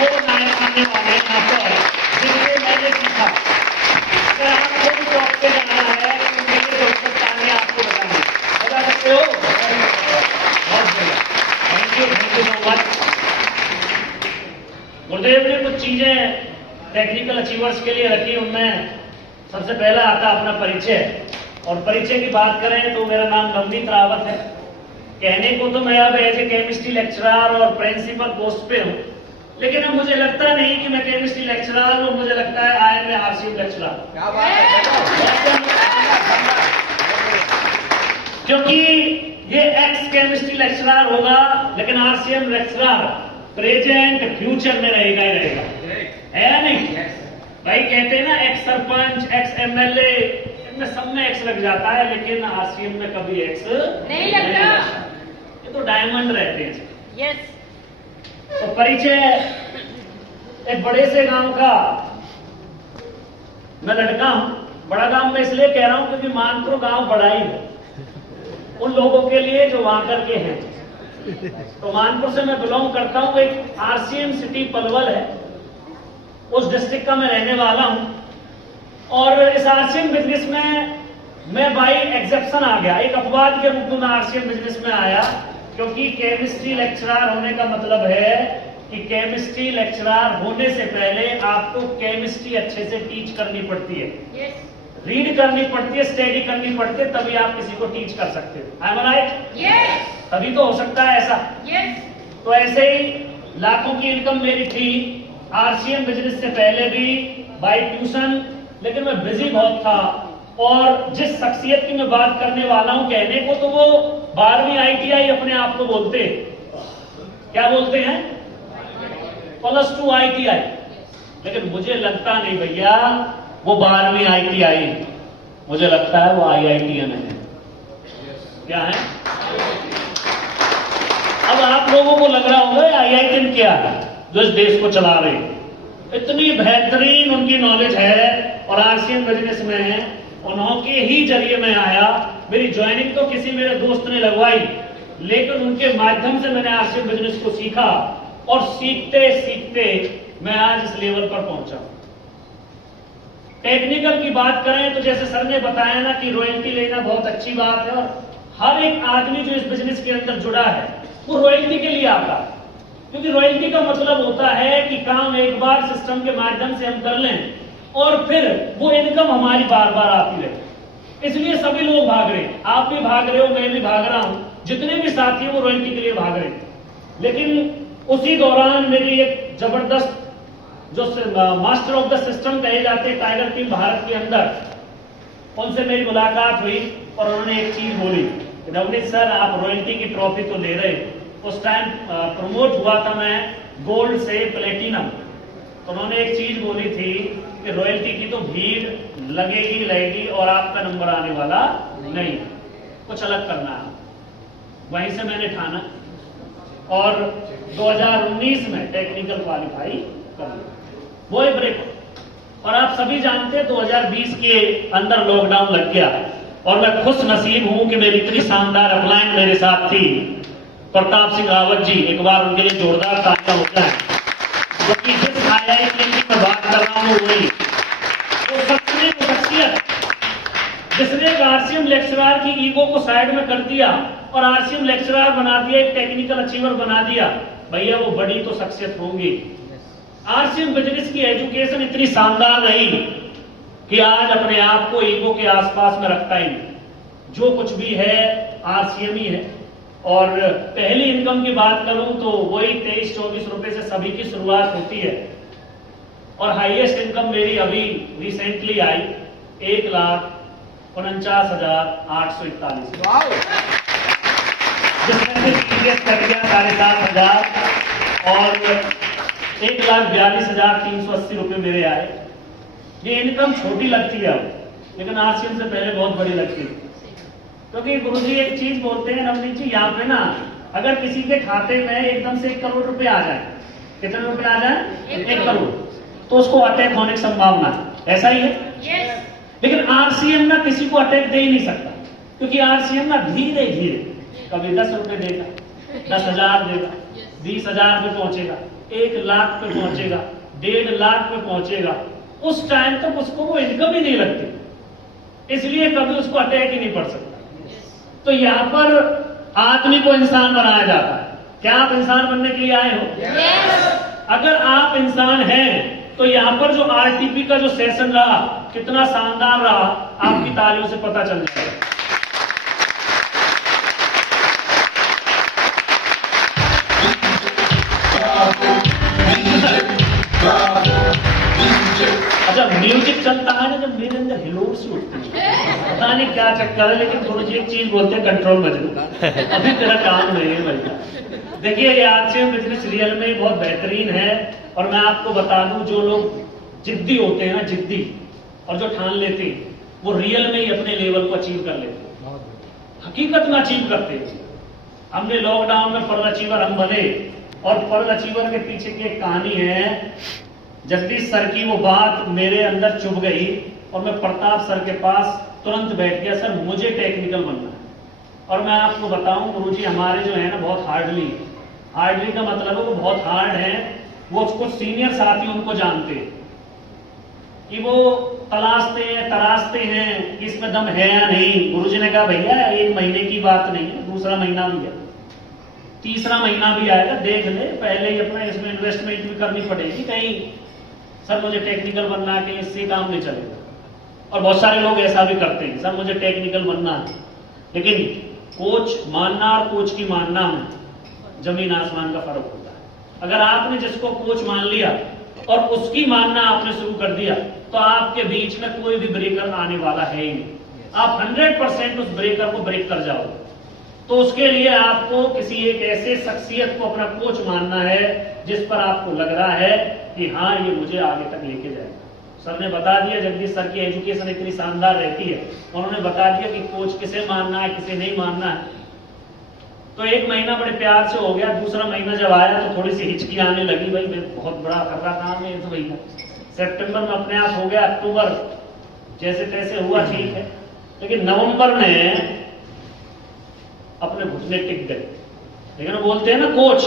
वो नायक आने वाले हैं यहाँ पर, जिनसे मैंने सीखा। अगर आपको भी जॉब पे जाना है तो मेरे दोस्त आने आपको बताएंगे, बता सकते हो? बहुत बढ़िया, थैंक यू सो मच। गुरुदेव ने कुछ चीजें टेक्निकल अचीवर्स के लिए रखी, उनमें सबसे पहला आता अपना परिचय। और परिचय की बात करें तो मेरा नाम नवनीत रावत है। कहने को तो मैं अब एज ए केमिस्ट्री लेक्चरर और प्रिंसिपल पोस्ट पे हूँ, लेकिन अब मुझे लगता नहीं कि मैं केमिस्ट्री लेक्चरर हूँ, मुझे लगता है आई एम आरसीएम लेक्चरर। क्योंकि ये एक्स केमिस्ट्री लेक्चरर होगा, लेकिन आरसीएम लेक्चरर प्रेजेंट फ्यूचर में रहेगा ही रहेगा, है या नहीं? भाई कहते हैं ना, एक्स सरपंच, एक्स एमएलए, इनमें सब में एक्स लग जाता है, लेकिन आरसीएम में कभी एक्स नहीं लगता। ये तो डायमंड रहते हैं। यस। तो परिचय, एक बड़े से गांव का मैं लड़का हूं। बड़ा गांव में इसलिए कह रहा हूं क्योंकि मानपुर गांव बड़ा ही है उन लोगों के लिए जो वहां करके हैं। तो मानपुर से मैं बिलोंग करता हूं, एक आरसीएम सिटी पलवल है, उस डिस्ट्रिक्ट का मैं रहने वाला हूं। और इस आरसीएम बिजनेस में मैं बाई एक्सेप्शन आ गया, एक अपवाद के रूप में आरसीएम बिजनेस में आया, क्योंकि केमिस्ट्री लेक्चरर होने का मतलब है कि केमिस्ट्री लेक्चरर होने से पहले आपको केमिस्ट्री अच्छे से टीच करनी पड़ती है। रीड करनी पड़ती है, स्टडी करनी पड़ती है, तभी आप किसी को टीच कर सकते हो। I am right? तभी तो हो सकता है ऐसा। तो ऐसे ही लाखों की इनकम मेरी थी आरसीएम बिजनेस से पहले भी बाय ट्यूशन, लेकिन मैं बिजी बहुत था। और जिस शख्सियत की मैं बात करने वाला हूं, कहने को तो वो 12वीं ITI अपने आप को बोलते, क्या बोलते हैं? +2 ITI, लेकिन मुझे लगता नहीं भैया वो 12वीं ITI, मुझे लगता है वो IITM है। क्या है? अब आप लोगों को लग रहा होगा IITM क्या है, जो इस देश को चला रहे हैं। इतनी बेहतरीन उनकी नॉलेज है और आरसीएम बिजनेस में उन्होंने ही जरिए में आया। मेरी ज्वाइनिंग तो किसी मेरे दोस्त ने लगवाई, लेकिन उनके माध्यम से मैंने आरसीएम बिजनेस को सीखा और सीखते सीखते मैं आज इस लेवल पर पहुंचा। टेक्निकल की बात करें तो जैसे सर ने बताया ना कि रॉयल्टी लेना बहुत अच्छी बात है, और हर एक आदमी जो इस बिजनेस के अंदर जुड़ा है वो रॉयल्टी के लिए आता है। क्योंकि रॉयल्टी का मतलब होता है कि काम एक बार सिस्टम के माध्यम से हम कर लें और फिर वो इनकम हमारी बार बार आती रहे। इसलिए सभी लोग भाग रहे हैं, आप भी भाग रहे हो, मैं भी भाग रहा हूं, जितने भी साथी हैं वो रॉयल्टी के लिए भाग रहे हैं। लेकिन उसी दौरान मेरी एक जबरदस्त जो मास्टर ऑफ द सिस्टम कहे जाते हैं टाइगर टीम भारत के अंदर, उनसे मेरी मुलाकात हुई और उन्होंने एक चीज बोली, नवनीत सर आप रॉयल्टी की ट्रॉफी तो ले रहे, उस टाइम प्रमोट हुआ था मैं गोल्ड से प्लेटिनम। तो उन्होंने एक चीज बोली थी कि रॉयल्टी की तो भीड़ लगेगी और आपका नंबर आने वाला नहीं, कुछ अलग करना है। वहीं से मैंने ठाना और 2019 में टेक्निकल क्वालिफाई कर लिया, वो ही ब्रेक। और आप सभी जानते हैं 2020 के अंदर लॉकडाउन लग गया और मैं खुश नसीब हूं कि मेरी इतनी शानदार अपलाइन मेरे साथ थी प्रताप सिंह रावत जी, एक बार उनके लिए जोरदार तालियां हो जाए। क्योंकि जिस IITM की मैं बात कर रहा हूं वही वो शख्सियत जिसने आरसीएम लेक्चरर की ईगो को साइड में कर दिया और आरसीएम लेक्चरर बना दिया, एक टेक्निकल अचीवर बना दिया, भैया वो बड़ी तो शख्सियत होंगी। आरसीएम बिजनेस की एजुकेशन इतनी शानदार रही कि आज अपने आप को ईगो के आसपास में रखता ही नहीं, जो कुछ भी है आरसीएम ही है। और पहली इनकम की बात करूं तो वही 23-24 रुपए से सभी की शुरुआत होती है और हाईएस्ट इनकम मेरी अभी रिसेंटली आई 1,49,841, जिसमें से टीडीएस कट गया 7,500 और 1,42,380 रुपए मेरे आए। ये इनकम छोटी लगती है अब, लेकिन आरसीएम से पहले बहुत बड़ी लगती है। क्योंकि गुरुजी एक चीज बोलते हैं नवनीत जी, यहाँ पे ना अगर किसी के खाते में एकदम से 1 करोड़ रुपए आ जाए, कितने रुपए आ जाए? 1 करोड़, तो उसको अटैक होने की संभावना है, ऐसा ही है। लेकिन आरसीएम ना किसी को अटैक दे ही नहीं सकता, क्योंकि आरसीएम ना धीरे धीरे कभी 10 रुपए देगा, 10,000 देगा, 20,000 पे पहुंचेगा, 1 लाख पे पहुंचेगा, 1.5 लाख पे पहुंचेगा, उस टाइम तक उसको वो इनकम ही नहीं लगती, इसलिए कभी उसको अटैक ही नहीं पड़ सकता। तो यहां पर आदमी को इंसान बनाया जाता है। क्या आप इंसान बनने के लिए आए हो? अगर आप इंसान हैं तो यहां पर जो आरटीपी का जो सेशन रहा कितना शानदार रहा, आपकी तालियों से पता चल जाएगा। अच्छा, म्यूजिक चलता है ना जब मेरे अंदर हिलोर सी उठती है, पता नहीं क्या चक्कर है, लेकिन गुरुजी एक चीज बोलते हैं, कंट्रोल मजनू, अभी तेरा काम नहीं है भैया। देखिए ये आरसीएम बिजनेस रियल में बहुत बेहतरीन है, और मैं आपको बता दूं जो लोग जिद्दी होते हैं ना, जिद्दी, और जो ठान लेते हैं वो रियल में ही अपने लेवल को अचीव कर लेते हैं, हकीकत में अचीव करते हैं। हमने लॉकडाउन में फर्स्ट अचीवर हम बने, और फर्स्ट अचीवर के पीछे की एक कहानी है। जगदीश सर की वो बात मेरे अंदर चुभ गई और मैं प्रताप सर के पास तुरंत बैठ गया, सर मुझे टेक्निकल बनना है। और मैं आपको बताऊं गुरुजी हमारे जो है ना बहुत हार्डली का मतलब है वो बहुत हार्ड है। वो कुछ सीनियर साथी उनको जानते हैं कि वो तराशते हैं कि इसमें दम है या नहीं। गुरुजी ने कहा भैया 1 महीने की बात नहीं है, दूसरा महीना भी है, तीसरा महीना भी आएगा, देख ले, पहले ही अपना इसमें इन्वेस्टमेंट भी करनी पड़ेगी। कहीं सर मुझे टेक्निकल बनना है, कहीं इससे काम नहीं चलेगा। और बहुत सारे लोग ऐसा भी करते हैं, सर मुझे टेक्निकल बनना है, लेकिन कोच मानना और कोच की मानना में जमीन आसमान का फर्क होता है। अगर आपने जिसको कोच मान लिया और उसकी मानना आपने शुरू कर दिया तो आपके बीच में कोई भी ब्रेकर आने वाला है ही नहीं। आप 100% उस ब्रेकर को ब्रेक कर जाओगे। तो उसके लिए आपको किसी एक ऐसे शख्सियत को अपना कोच मानना है जिस पर आपको लग रहा है कि हाँ ये मुझे आगे तक लेके जाएगा। सर ने बता दिया, जगदीश सर की एजुकेशन इतनी शानदार रहती है, उन्होंने बता दिया कि कोच किसे मानना है किसे नहीं मानना है। तो 1 महीना बड़े प्यार से हो गया, दूसरा महीना जब आया तो थोड़ी सी हिचकी आने लगी, भाई मैं बहुत बड़ा कर रहा काम है। तो भैया सितंबर में अपने आप हो गया, अक्टूबर जैसे तैसे हुआ ठीक है, लेकिन नवंबर में अपने घुटने टिक गए। लेकिन वो बोलते हैं ना कोच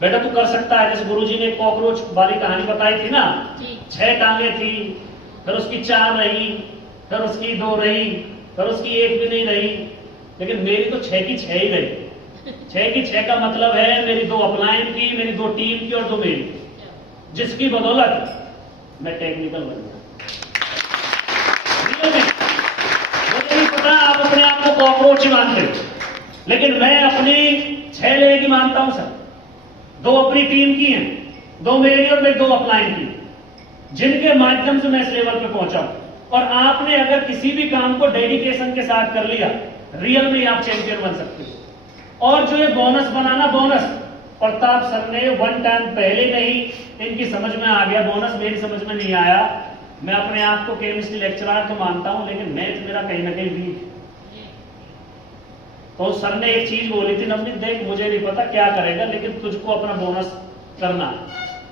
बेटा तू कर सकता है, जैसे गुरुजी ने कॉकरोच वाली कहानी बताई थी ना, 6 टांगे थी, फिर उसकी 4 रही, फिर उसकी 2 रही, फिर उसकी 1 भी नहीं रही, लेकिन मेरी तो 6 की 6 ही रही। 6 की 6 का मतलब है मेरी 2 अपलाइन की, मेरी 2 टीम की और 2 मेरी, जिसकी बदौलत मैं टेक्निकल बन गया। मुझे नहीं पता आप अपने आप को कॉकरोच ही मानते हो, लेकिन मैं अपनी 6 लेने की मानता हूं सर। 2 अपनी टीम की हैं, 2 मेरी और मेरी 2 अपलाइन की, जिनके माध्यम से मैं इस लेवल पे पहुंचा हूं। और आपने अगर किसी भी काम को डेडिकेशन के साथ कर लिया, रियल में आप चैंपियन बन सकते हो। और जो ये बोनस बनाना, बोनस प्रताप सर ने 1 टाइम पहले नहीं इनकी समझ में आ गया, बोनस मेरी समझ में नहीं आया। मैं अपने आप को केमिस्ट्री लेक्चरर तो मानता हूं, लेकिन मैथ मेरा कहीं ना कहीं वीक। तो सर ने एक चीज बोली थी, नवनीत देख मुझे नहीं पता क्या करेगा, लेकिन तुझको अपना बोनस करना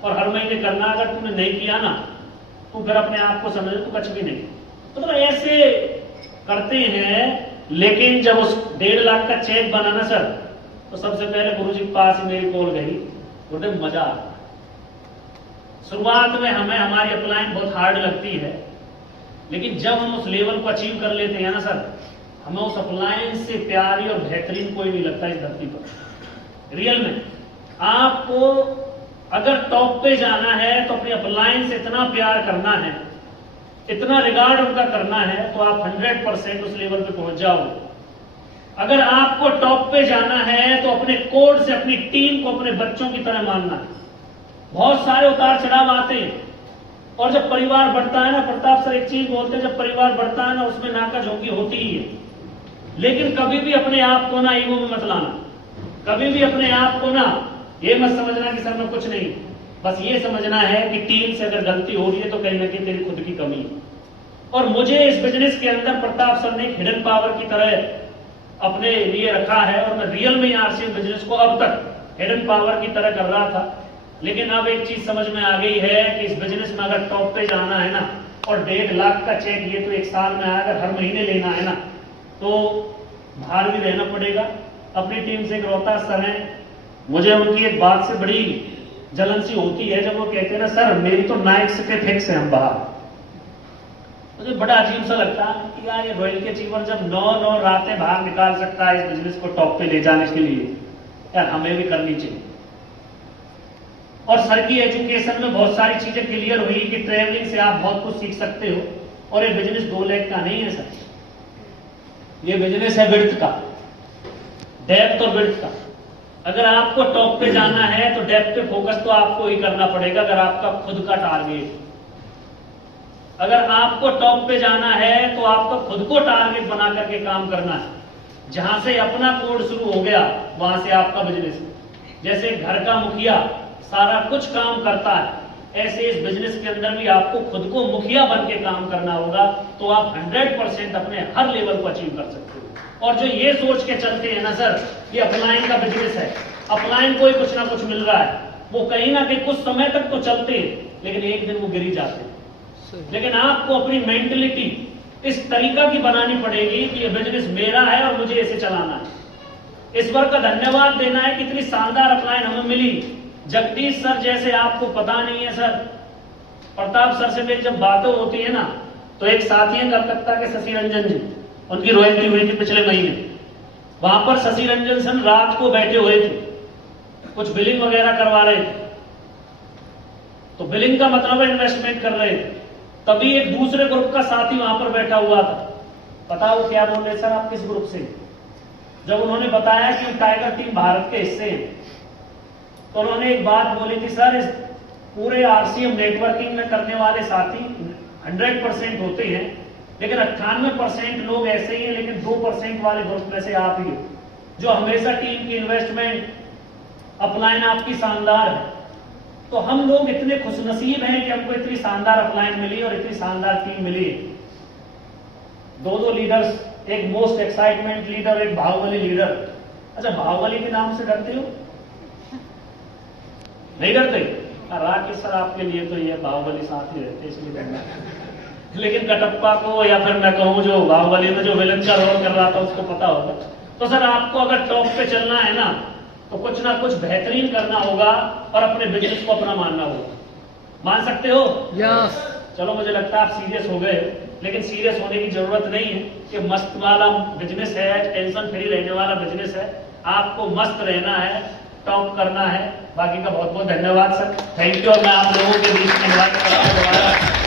और हर महीने करना। अगर तूने नहीं किया ना तो फिर अपने आप को समझ तो कुछ भी नहीं। तो ऐसे करते हैं, लेकिन जब उस 1.5 लाख का चेक बना ना सर, तो सबसे पहले गुरुजी के पास मेरी कॉल गई, बोलते मजा आ। शुरुआत में हमें हमारी अपलाइन बहुत हार्ड लगती है, लेकिन जब हम उस लेवल को अचीव कर लेते हैं ना सर, हमें उस अपलाइन से प्यारी और बेहतरीन कोई नहीं लगता इस धरती पर। रियल में आपको अगर टॉप पे जाना है तो अपनी अपलाइन से इतना प्यार करना है, इतना रिगार्ड उनका करना है, तो आप 100% उस लेवल पे पहुंच जाओगे। अगर आपको टॉप पे जाना है तो अपने कोड से अपनी टीम को अपने बच्चों की तरह मानना है। बहुत सारे उतार चढ़ाव आते हैं, और जब परिवार बढ़ता है ना, प्रताप सर एक चीज बोलते हैं, जब परिवार बढ़ता है ना उसमें नाका झोंकी होती ही है। लेकिन कभी भी अपने आप को ना ईगो में मत लाना, कभी भी अपने आप को ना ये मत समझना कि सर मैं कुछ नहीं, बस ये समझना है कि टीम से अगर गलती हो रही है तो कहीं ना कहीं तेरी खुद की कमी है। और मुझे इस बिजनेस के अंदर प्रताप सर ने हिडन पावर की तरह अपने लिए रखा है, और मैं रियल में आरसीएम बिजनेस को अब तक हिडन पावर की तरह कर रहा था। लेकिन अब एक चीज समझ में आ गई है कि इस बिजनेस में अगर टॉप पे जाना है ना, और 1.5 लाख का चेक ये तो 1 साल में अगर हर महीने लेना है ना, तो बाहर भी रहना पड़ेगा। अपनी टीम से एक रोहतास सर हैं, मुझे उनकी एक बात से बड़ी जलन सी होती है जब वो कहते हैं ना सर मेरी तो नाइट के फिक्स है हम बाहर। मुझे बड़ा अजीब सा लगता है कि यार ये रॉयल्टी अचीवर जब 9 रातें बाहर निकाल सकता है इस बिजनेस को टॉप पे ले जाने के लिए, यार हमें भी करनी चाहिए। और सर की एजुकेशन में बहुत सारी चीजें क्लियर हुई कि ट्रेवलिंग से आप बहुत कुछ सीख सकते हो। और ये बिजनेस 2 लाख का नहीं है सर, ये बिजनेस है विड्थ का, डेप्थ और विड्थ का। अगर आपको टॉप पे जाना है तो डेप्थ पे फोकस तो आपको ही करना पड़ेगा अगर आपका खुद का टारगेट। अगर आपको टॉप पे जाना है तो आपको खुद को टारगेट बना करके काम करना है। जहां से अपना कोड शुरू हो गया वहां से आपका बिजनेस। जैसे घर का मुखिया सारा कुछ काम करता है, ऐसे इस बिजनेस के अंदर भी आपको खुद को मुखिया बन के काम करना होगा, तो आप 100% अपने हर लेवल को अचीव कर सकते हो। और जो ये सोच के चलते हैं ना सर ये अपलाइन का बिजनेस है, अपलाइन को ही कुछ ना कुछ मिल रहा है, वो कहीं ना कहीं कुछ समय तक तो चलते हैं लेकिन एक दिन वो गिरी जाते हैं। लेकिन आपको अपनी मेंटलिटी इस तरीका की बनानी पड़ेगी कि ये बिजनेस मेरा है और मुझे इसे चलाना है। इस बार का धन्यवाद देना है कि इतनी शानदार अपलाइन हमें मिली। जगदीश सर जैसे आपको पता नहीं है सर, प्रताप सर से मेरी जब बातें होती है ना तो एक साथी है कलकत्ता के शशि रंजन जी, उनकी रॉयल्टी हुई थी पिछले महीने। वहां पर शशि रंजन सर रात को बैठे हुए थे, कुछ बिलिंग वगैरह करवा रहे थे। तो बिलिंग का मतलब है इन्वेस्टमेंट कर रहे थे। तभी एक दूसरे ग्रुप का साथी वहां पर बैठा हुआ था। पता वो क्या बोल रहे सर आप किस ग्रुप से? जब उन्होंने बताया कि टाइगर टीम भारत के हिस्से हैं तो उन्होंने एक बात बोली थी सर इस पूरे आरसीएम नेटवर्किंग में करने वाले साथी 100% होते हैं लेकिन 98% लोग ऐसे ही हैं, लेकिन 2% वाले ग्रुप में से आप ही हो जो हमेशा टीम की इन्वेस्टमेंट अपलाइन आपकी शानदार है। तो हम लोग इतने खुशनसीब हैं कि हमको इतनी शानदार अपलाइन मिली और इतनी शानदार टीम मिली। 2 लीडर्स, एक मोस्ट एक्साइटमेंट लीडर, एक बाहुबली लीडर। अच्छा बाहुबली के नाम से डरते हो? नहीं डरते? राकेश सर आपके लिए तो ये बाहुबली साथ ही रहते इसलिए डरना। लेकिन कटप्पा को या फिर मैं कहूं जो बाहुबली में जो विलन का रोल कर रहा था उसको पता होगा। तो सर आपको अगर टॉप पे चलना है ना तो कुछ ना कुछ बेहतरीन करना होगा और अपने बिजनेस को अपना मानना होगा। मान सकते हो? यस। चलो मुझे लगता है आप सीरियस हो गए, लेकिन सीरियस होने की जरूरत नहीं है। ये मस्त वाला बिजनेस है, टेंशन फ्री रहने वाला बिजनेस है। आपको मस्त रहना है, टॉप करना है। बाकी का बहुत बहुत धन्यवाद सर, थैंक यू। और मैं आप लोगों के बीच में दोबारा